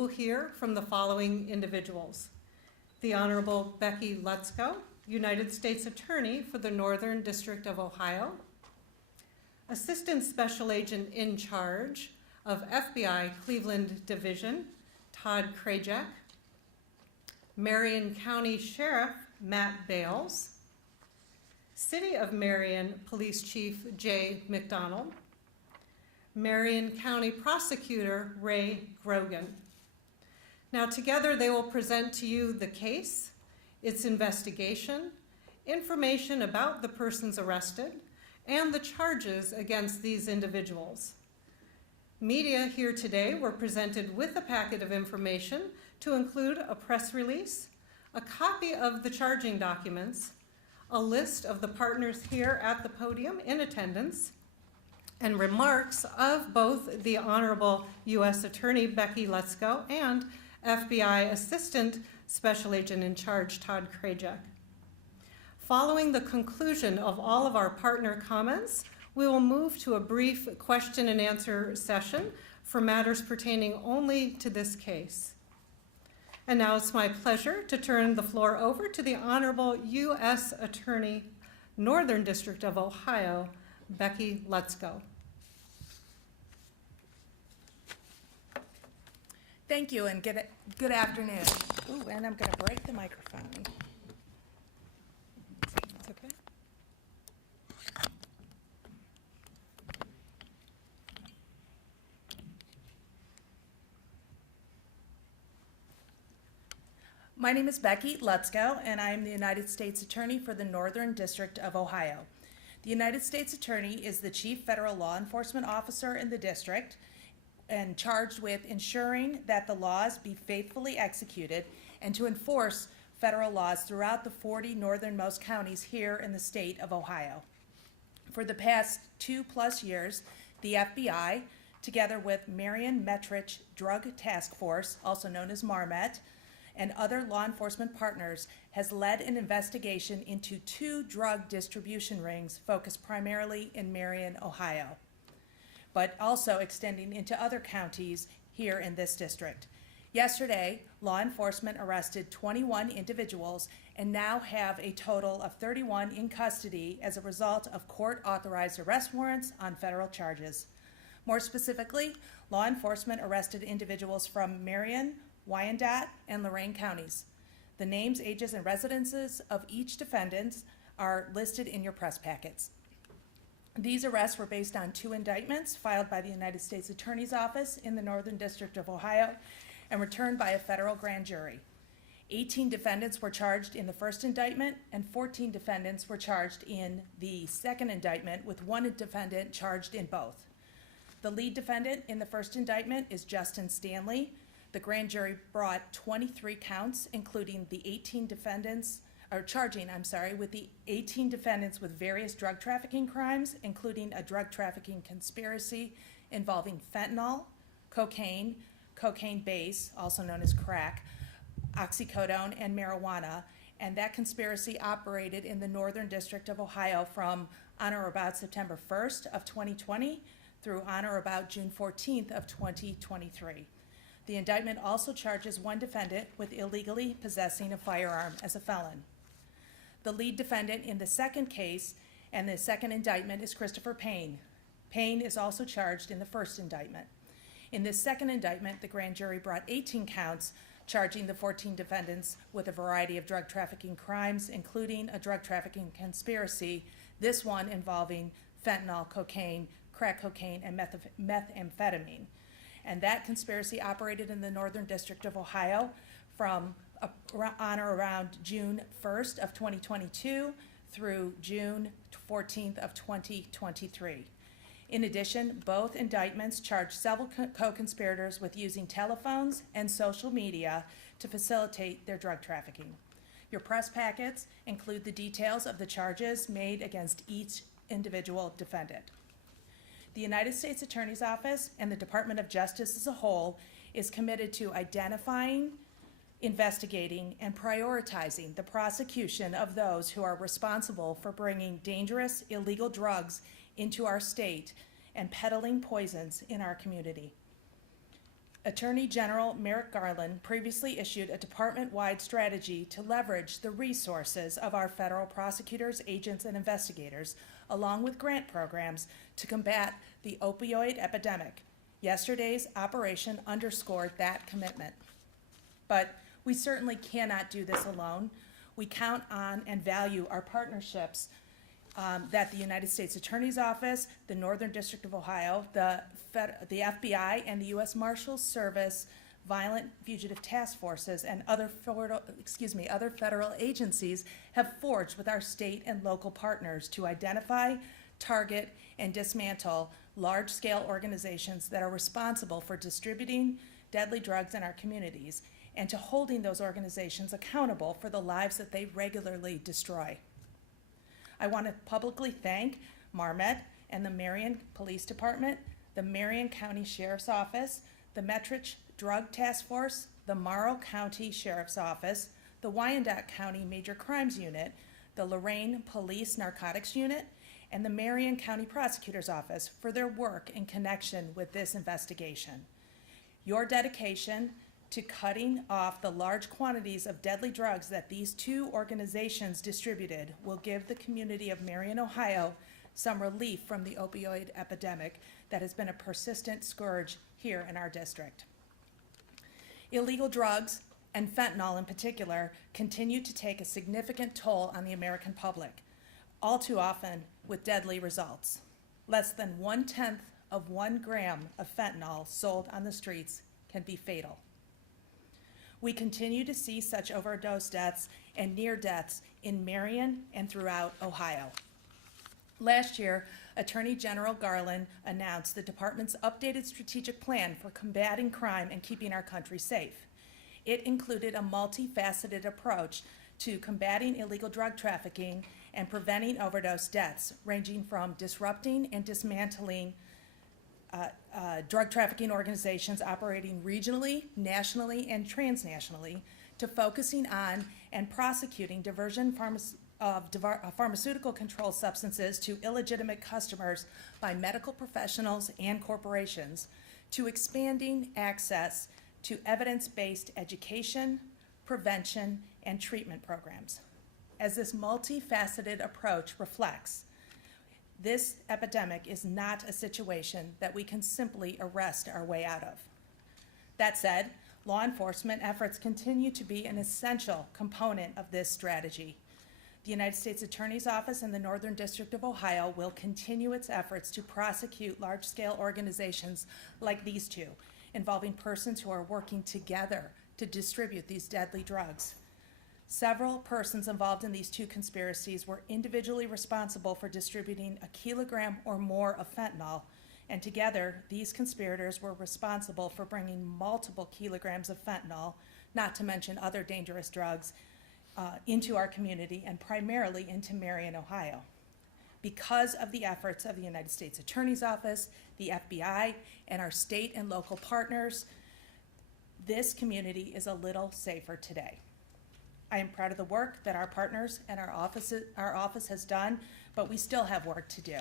will hear from the following individuals. The Honorable Becky Lutzko, United States Attorney for the Northern District of Ohio. Assistant Special Agent in Charge of FBI Cleveland Division, Todd Krajak. Marion County Sheriff Matt Bales. City of Marion Police Chief Jay McDonald. Marion County Prosecutor Ray Grogan. Now together they will present to you the case, its investigation, information about the persons arrested, and the charges against these individuals. Media here today were presented with a packet of information to include a press release, a copy of the charging documents, a list of the partners here at the podium in attendance, and remarks of both the Honorable U.S. Attorney Becky Lutzko and FBI Assistant Special Agent in Charge Todd Krajak. Following the conclusion of all of our partner comments, we will move to a brief question and answer session for matters pertaining only to this case. And now it's my pleasure to turn the floor over to the Honorable U.S. Attorney, Northern District of Ohio, Becky Lutzko. Thank you, and good afternoon. Ooh, and I'm going to break the microphone. It's okay. My name is Becky Lutzko, and I am the United States Attorney for the Northern District of Ohio. The United States Attorney is the chief federal law enforcement officer in the district and charged with ensuring that the laws be faithfully executed and to enforce federal laws throughout the 40 northernmost counties here in the state of Ohio. For the past 2+ years, the FBI, together with Marion Metrich Drug Task Force, also known as MARMET, and other law enforcement partners, has led an investigation into 2 drug distribution rings focused primarily in Marion, Ohio, but also extending into other counties here in this district. Yesterday, law enforcement arrested 21 individuals and now have a total of 31 in custody as a result of court-authorized arrest warrants on federal charges. More specifically, law enforcement arrested individuals from Marion, Wyandotte, and Lorain counties. The names, ages, and residences of each defendant are listed in your press packets. These arrests were based on 2 indictments filed by the United States Attorney's Office in the Northern District of Ohio and returned by a federal grand jury. 18 defendants were charged in the first indictment and 14 defendants were charged in the second indictment, with 1 defendant charged in both. The lead defendant in the first indictment is Justin Stanley. The grand jury brought 23 counts, including the 18 defendants, with the 18 defendants with various drug trafficking crimes, including a drug trafficking conspiracy involving fentanyl, cocaine, cocaine base, also known as crack, oxycodone, and marijuana. And that conspiracy operated in the Northern District of Ohio from on or about September 1st of 2020 through on or about June 14th of 2023. The indictment also charges 1 defendant with illegally possessing a firearm as a felon. The lead defendant in the second case and the second indictment is Christopher Payne. Payne is also charged in the first indictment. In this second indictment, the grand jury brought 18 counts, charging the 14 defendants with a variety of drug trafficking crimes, including a drug trafficking conspiracy, this one involving fentanyl, cocaine, crack cocaine, and methamphetamine. And that conspiracy operated in the Northern District of Ohio from on or around June 1st of 2022 through June 14th of 2023. In addition, both indictments charged several co-conspirators with using telephones and social media to facilitate their drug trafficking. Your press packets include the details of the charges made against each individual defendant. The United States Attorney's Office and the Department of Justice as a whole is committed to identifying, investigating, and prioritizing the prosecution of those who are responsible for bringing dangerous, illegal drugs into our state and peddling poisons in our community. Attorney General Merrick Garland previously issued a department-wide strategy to leverage the resources of our federal prosecutors, agents, and investigators, along with grant programs, to combat the opioid epidemic. Yesterday's operation underscored that commitment. But we certainly cannot do this alone. We count on and value our partnerships that the United States Attorney's Office, the Northern District of Ohio, the FBI, and the U.S. Marshals Service, Violent Fugitive Task Forces, and other federal agencies have forged with our state and local partners to identify, target, and dismantle large-scale organizations that are responsible for distributing deadly drugs in our communities, and to holding those organizations accountable for the lives that they regularly destroy. I want to publicly thank Marmet and the Marion Police Department, the Marion County Sheriff's Office, the Metrich Drug Task Force, the Marion County Sheriff's Office, the Wyandotte County Major Crimes Unit, the Lorain Police Narcotics Unit, and the Marion County Prosecutor's Office for their work in connection with this investigation. Your dedication to cutting off the large quantities of deadly drugs that these two organizations distributed will give the community of Marion, Ohio, some relief from the opioid epidemic that has been a persistent scourge here in our district. Illegal drugs, and fentanyl in particular, continue to take a significant toll on the American public, all too often with deadly results. Less than 1/10 of 1 gram of fentanyl sold on the streets can be fatal. We continue to see such overdose deaths and near deaths in Marion and throughout Ohio. Last year, Attorney General Garland announced the department's updated strategic plan for combating crime and keeping our country safe. It included a multifaceted approach to combating illegal drug trafficking and preventing overdose deaths, ranging from disrupting and dismantling drug trafficking organizations operating regionally, nationally, and transnationally, to focusing on and prosecuting diversion of pharmaceutical controlled substances to illegitimate customers by medical professionals and corporations, to expanding access to evidence-based education, prevention, and treatment programs. As this multifaceted approach reflects, this epidemic is not a situation that we can simply arrest our way out of. That said, law enforcement efforts continue to be an essential component of this strategy. The United States Attorney's Office in the Northern District of Ohio will continue its efforts to prosecute large-scale organizations like these two, involving persons who are working together to distribute these deadly drugs. Several persons involved in these two conspiracies were individually responsible for distributing a kilogram or more of fentanyl, and together, these conspirators were responsible for bringing multiple kilograms of fentanyl, not to mention other dangerous drugs, into our community and primarily into Marion, Ohio. Because of the efforts of the United States Attorney's Office, the FBI, and our state and local partners, this community is a little safer today. I am proud of the work that our partners and our office has done, but we still have work to do.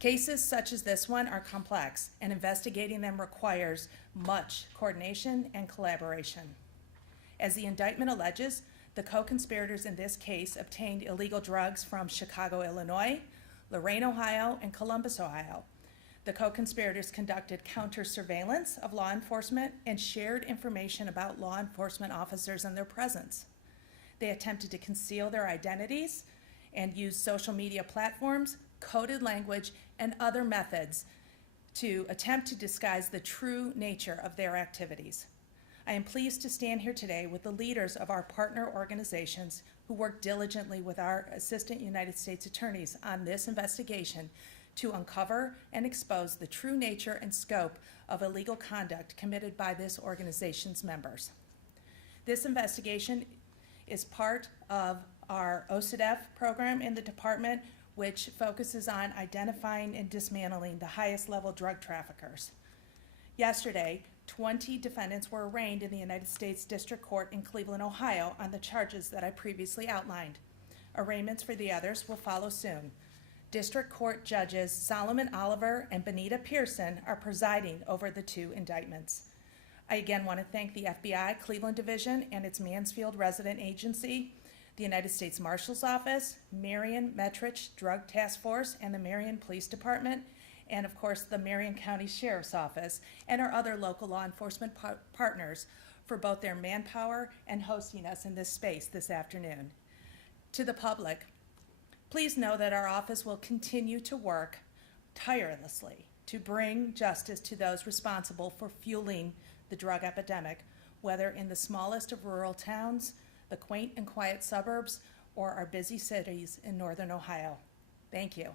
Cases such as this one are complex, and investigating them requires much coordination and collaboration. As the indictment alleges, the co-conspirators in this case obtained illegal drugs from Chicago, Illinois, Lorain, Ohio, and Columbus, Ohio. The co-conspirators conducted counter-surveillance of law enforcement and shared information about law enforcement officers and their presence. They attempted to conceal their identities and used social media platforms, coded language, and other methods to attempt to disguise the true nature of their activities. I am pleased to stand here today with the leaders of our partner organizations who work diligently with our Assistant United States Attorneys on this investigation to uncover and expose the true nature and scope of illegal conduct committed by this organization's members. This investigation is part of our OCDF program in the department, which focuses on identifying and dismantling the highest level drug traffickers. Yesterday, 20 defendants were arraigned in the United States District Court in Cleveland, Ohio on the charges that I previously outlined. Arraignments for the others will follow soon. District Court Judges Solomon Oliver and Benita Pearson are presiding over the two indictments. I again want to thank the FBI Cleveland Division and its Mansfield Resident Agency, the United States Marshal's Office, Marion Metrich Drug Task Force, and the Marion Police Department, and of course the Marion County Sheriff's Office, and our other local law enforcement partners for both their manpower and hosting us in this space this afternoon. To the public, please know that our office will continue to work tirelessly to bring justice to those responsible for fueling the drug epidemic, whether in the smallest of rural towns, the quaint and quiet suburbs, or our busy cities in northern Ohio. Thank you.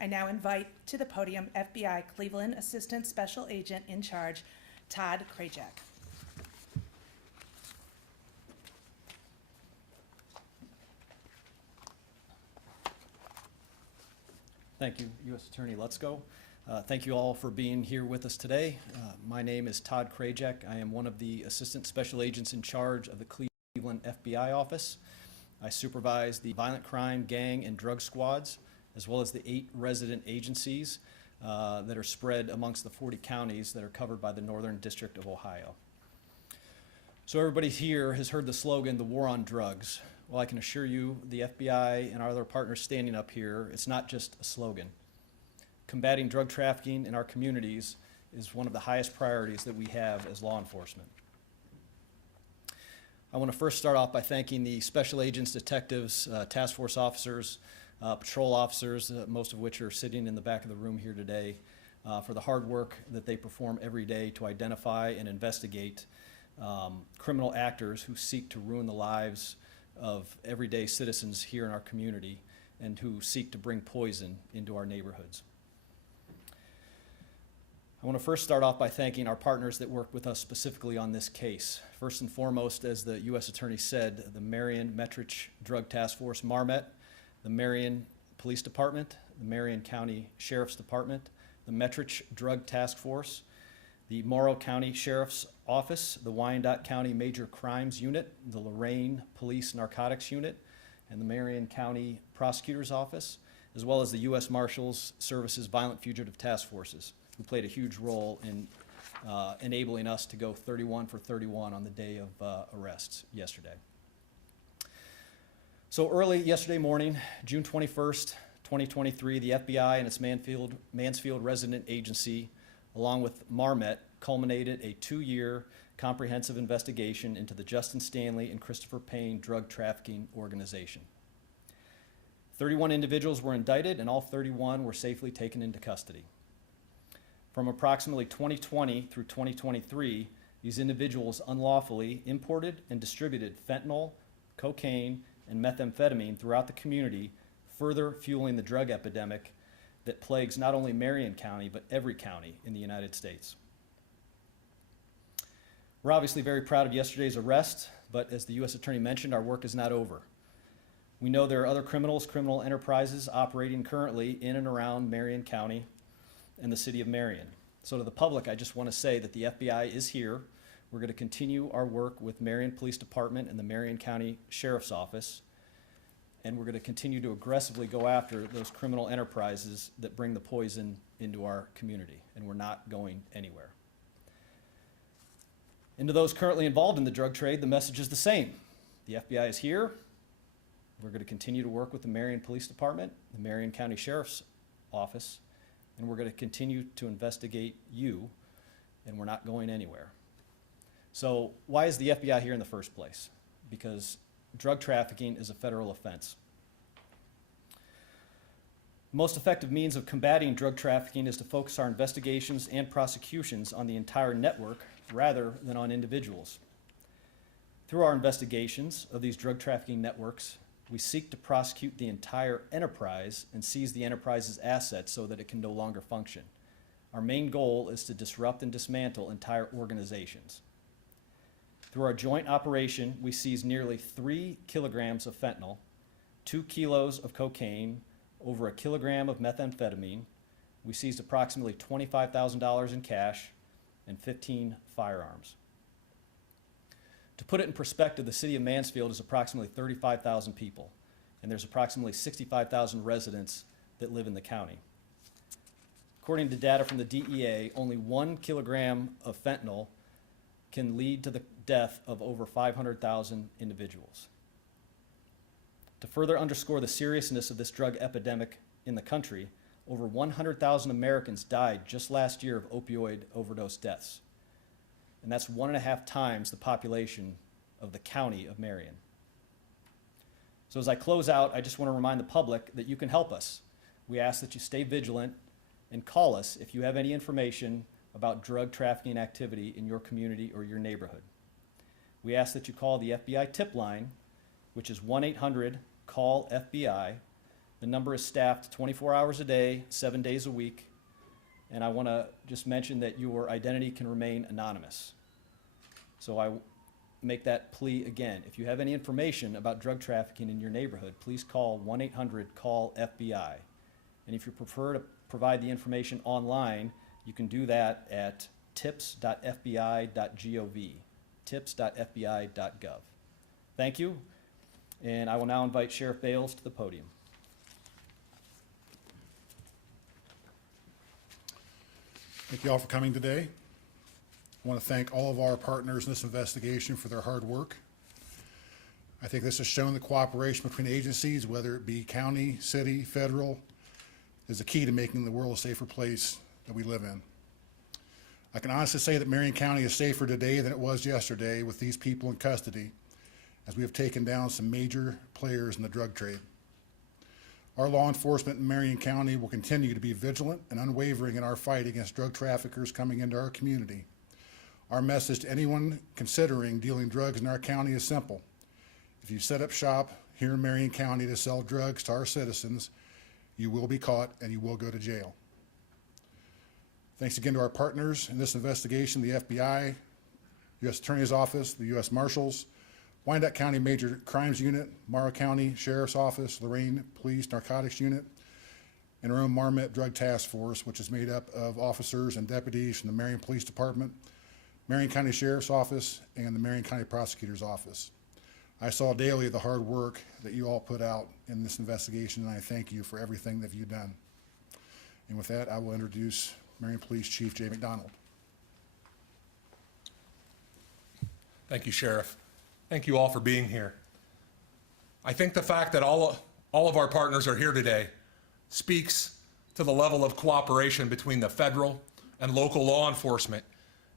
I now invite to the podium FBI Cleveland Assistant Special Agent in Charge, Todd Krajak. Thank you, U.S. Attorney Lutzko. Thank you all for being here with us today. My name is Todd Krajak. I am one of the Assistant Special Agents in charge of the Cleveland FBI office. I supervise the violent crime, gang, and drug squads, as well as the 8 resident agencies that are spread amongst the 40 counties that are covered by the Northern District of Ohio. So everybody here has heard the slogan, the war on drugs. Well, I can assure you, the FBI and our other partners standing up here, it's not just a slogan. Combating drug trafficking in our communities is one of the highest priorities that we have as law enforcement. I want to first start off by thanking the special agents, detectives, task force officers, patrol officers, most of which are sitting in the back of the room here today, for the hard work that they perform every day to identify and investigate criminal actors who seek to ruin the lives of everyday citizens here in our community and who seek to bring poison into our neighborhoods. I want to first start off by thanking our partners that work with us specifically on this case. First and foremost, as the U.S. Attorney said, the Marion Metrich Drug Task Force, MARMET, the Marion Police Department, the Marion County Sheriff's Department, the Metrich Drug Task Force, the Morrow County Sheriff's Office, the Wyandotte County Major Crimes Unit, the Lorain Police Narcotics Unit, and the Marion County Prosecutor's Office, as well as the U.S. Marshals Service's Violent Fugitive Task Forces, who played a huge role in enabling us to go 31 for 31 on the day of arrests yesterday. So early yesterday morning, June 21st, 2023, the FBI and its Mansfield Resident Agency, along with MARMET, culminated a 2-year comprehensive investigation into the Justin Stanley and Christopher Payne drug trafficking organization. 31 individuals were indicted, and all 31 were safely taken into custody. From approximately 2020 through 2023, these individuals unlawfully imported and distributed fentanyl, cocaine, and methamphetamine throughout the community, further fueling the drug epidemic that plagues not only Marion County, but every county in the United States. We're obviously very proud of yesterday's arrest, but as the U.S. Attorney mentioned, our work is not over. We know there are other criminal enterprises operating currently in and around Marion County and the city of Marion. So to the public, I just want to say that the FBI is here. We're going to continue our work with Marion Police Department and the Marion County Sheriff's Office, and we're going to continue to aggressively go after those criminal enterprises that bring the poison into our community, and we're not going anywhere. And to those currently involved in the drug trade, the message is the same. The FBI is here. We're going to continue to work with the Marion Police Department, the Marion County Sheriff's Office, and we're going to continue to investigate you, and we're not going anywhere. So why is the FBI here in the first place? Because drug trafficking is a federal offense. The most effective means of combating drug trafficking is to focus our investigations and prosecutions on the entire network rather than on individuals. Through our investigations of these drug trafficking networks, we seek to prosecute the entire enterprise and seize the enterprise's assets so that it can no longer function. Our main goal is to disrupt and dismantle entire organizations. Through our joint operation, we seized nearly 3 kilograms of fentanyl, 2 kilos of cocaine, over 1 kilogram of methamphetamine. We seized approximately $25,000 in cash and 15 firearms. To put it in perspective, the city of Mansfield is approximately 35,000 people, and there's approximately 65,000 residents that live in the county. According to data from the DEA, only 1 kilogram of fentanyl can lead to the death of over 500,000 individuals. To further underscore the seriousness of this drug epidemic in the country, over 100,000 Americans died just last year of opioid overdose deaths. And that's 1.5 times the population of the county of Marion. So as I close out, I just want to remind the public that you can help us. We ask that you stay vigilant and call us if you have any information about drug trafficking activity in your community or your neighborhood. We ask that you call the FBI tip line, which is 1-800-CALL-FBI. The number is staffed 24 hours a day, 7 days a week. And I want to just mention that your identity can remain anonymous. So I make that plea again. If you have any information about drug trafficking in your neighborhood, please call 1-800-CALL-FBI. And if you prefer to provide the information online, you can do that at tips.fbi.gov, tips.fbi.gov. Thank you, and I will now invite Sheriff Bales to the podium. Thank you all for coming today. I want to thank all of our partners in this investigation for their hard work. I think this has shown the cooperation between agencies, whether it be county, city, federal, is the key to making the world a safer place that we live in. I can honestly say that Marion County is safer today than it was yesterday with these people in custody, as we have taken down some major players in the drug trade. Our law enforcement in Marion County will continue to be vigilant and unwavering in our fight against drug traffickers coming into our community. Our message to anyone considering dealing drugs in our county is simple. If you set up shop here in Marion County to sell drugs to our citizens, you will be caught and you will go to jail. Thanks again to our partners in this investigation, the FBI, U.S. Attorney's Office, the U.S. Marshals, Wyandotte County Major Crimes Unit, Morrow County Sheriff's Office, Lorain Police Narcotics Unit, and our own Marmet Drug Task Force, which is made up of officers and deputies from the Marion Police Department, Marion County Sheriff's Office, and the Marion County Prosecutor's Office. I saw daily the hard work that you all put out in this investigation, and I thank you for everything that you've done. And with that, I will introduce Marion Police Chief Jay McDonald. Thank you, Sheriff. Thank you all for being here. I think the fact that all of our partners are here today speaks to the level of cooperation between the federal and local law enforcement.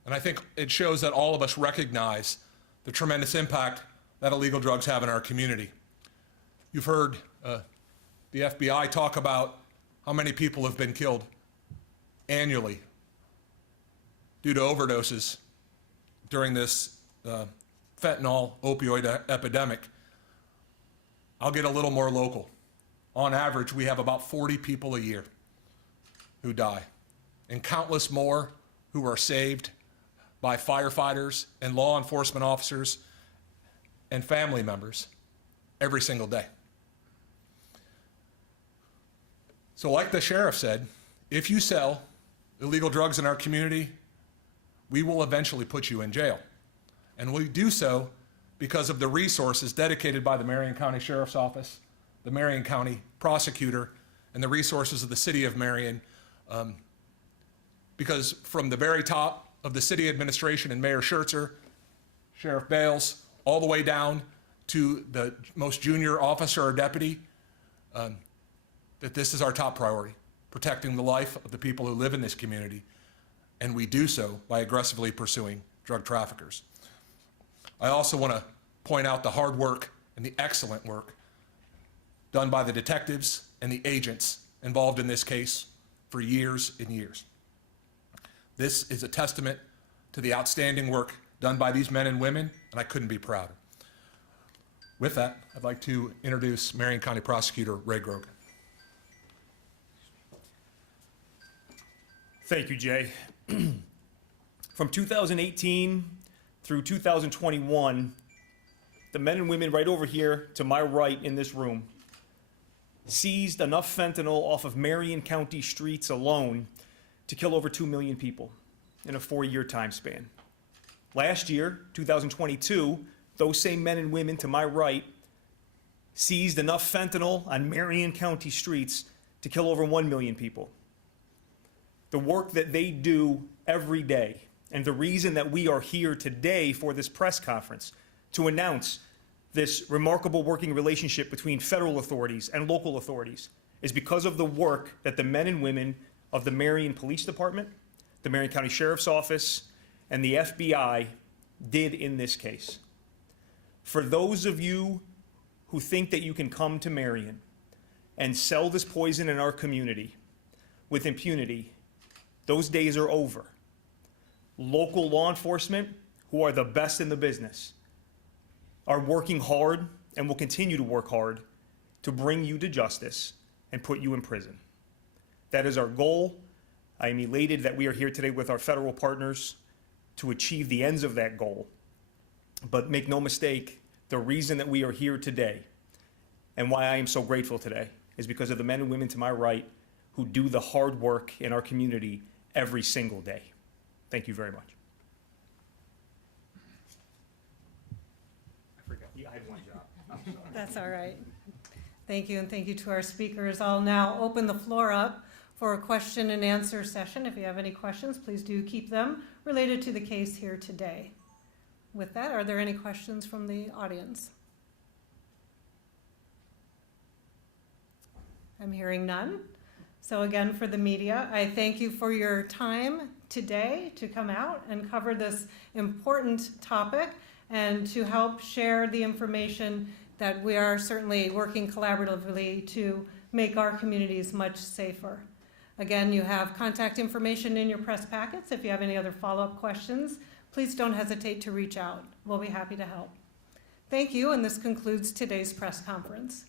And I think it shows that all of us recognize the tremendous impact that illegal drugs have in our community. You've heard the FBI talk about how many people have been killed annually due to overdoses during this fentanyl opioid epidemic. I'll get a little more local. On average, we have about 40 people a year who die, and countless more who are saved by firefighters and law enforcement officers and family members every single day. So like the sheriff said, if you sell illegal drugs in our community, we will eventually put you in jail. And we do so because of the resources dedicated by the Marion County Sheriff's Office, the Marion County Prosecutor, and the resources of the City of Marion. Because from the very top of the city administration and Mayor Schertzer, Sheriff Bales, all the way down to the most junior officer or deputy, that this is our top priority, protecting the life of the people who live in this community. And we do so by aggressively pursuing drug traffickers. I also want to point out the hard work and the excellent work done by the detectives and the agents involved in this case for years and years. This is a testament to the outstanding work done by these men and women, and I couldn't be prouder. With that, I'd like to introduce Marion County Prosecutor Ray Grogan. Thank you, Jay. From 2018 through 2021, the men and women right over here to my right in this room seized enough fentanyl off of Marion County streets alone to kill over 2 million people in a 4-year time span. Last year, 2022, those same men and women to my right seized enough fentanyl on Marion County streets to kill over 1 million people. The work that they do every day and the reason that we are here today for this press conference to announce this remarkable working relationship between federal authorities and local authorities is because of the work that the men and women of the Marion Police Department, the Marion County Sheriff's Office, and the FBI did in this case. For those of you who think that you can come to Marion and sell this poison in our community with impunity, those days are over. Local law enforcement, who are the best in the business, are working hard and will continue to work hard to bring you to justice and put you in prison. That is our goal. I am elated that we are here today with our federal partners to achieve the ends of that goal. But make no mistake, the reason that we are here today and why I am so grateful today is because of the men and women to my right who do the hard work in our community every single day. Thank you very much. I forgot, I had one job. I'm sorry. That's all right. Thank you, and thank you to our speakers. I'll now open the floor up for a question and answer session. If you have any questions, please do keep them related to the case here today. With that, are there any questions from the audience? I'm hearing none. So again, for the media, I thank you for your time today to come out and cover this important topic and to help share the information that we are certainly working collaboratively to make our communities much safer. Again, you have contact information in your press packets. If you have any other follow-up questions, please don't hesitate to reach out. We'll be happy to help. Thank you, and this concludes today's press conference.